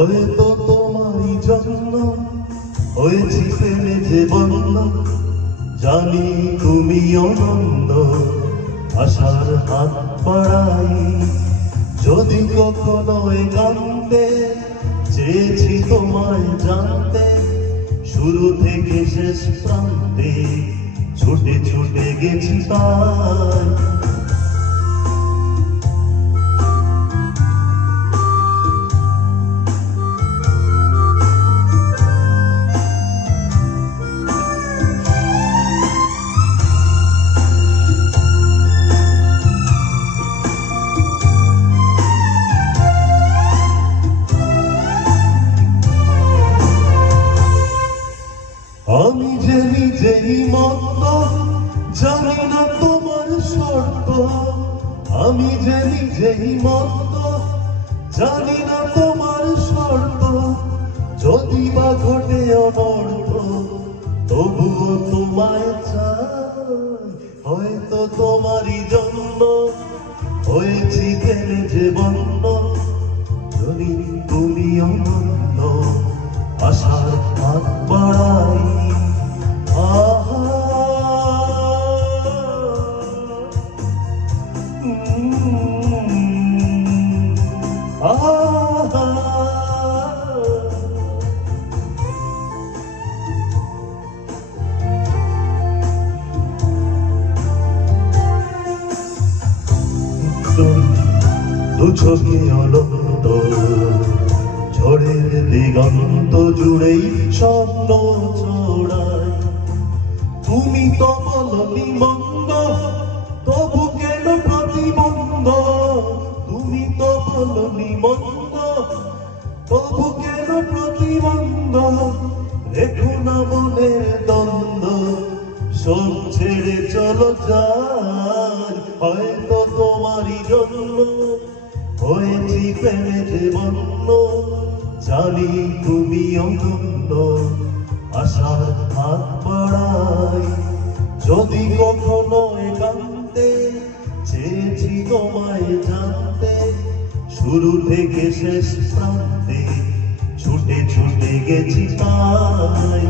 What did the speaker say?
হয়তো তোমারই জন্য হয়েছি প্রেমে যে বন্ধ, জানি তুমি অনন্য, আশার হাত বাড়াই। যদি কখনো একান্তে চেয়েছি তোমায় জানতে, শুরু থেকে শেষ প্রান্তে ছুটে ছুটে গেছি তাই। আমি যে নিজেই মত্ত, জানি না তোমার শর্ত। আমি যে নিজেই মত্ত, জানি না তোমার শর্ত। যদি বা ঘটে অনর্থ, তবুও তোমায় চাই। হয়তো তোমারই জন্য হয়েছি প্রেমে যে বন্ধ, যদি তুমি অনন্য, আশার হাত বাড়াই। দু চোখে অনন্ত, ঝড়ের দিগন্ত জুড়েই স্বপ্ন ছড়ায়। তুমি তো বলনি মন্দ, তবু কেন প্রতিবন্ধ? তুমি তো বলনি মন্দ, তবু কেন প্রতিবন্ধ? রেখো না মনের দ্বন্দ্ব, সব ছেড়ে চলো যাই। হয়তো তোমারই জন্য হয়েছি প্রেমে যে বন্ধ, জানি তুমি অনন্য, আশার হাত বাড়াই। যদি কখনো একান্তে চেয়েছি তোমায় জানতে, শুরু থেকে শেষ প্রান্তে ছুটে ছুটে গেছি তাই।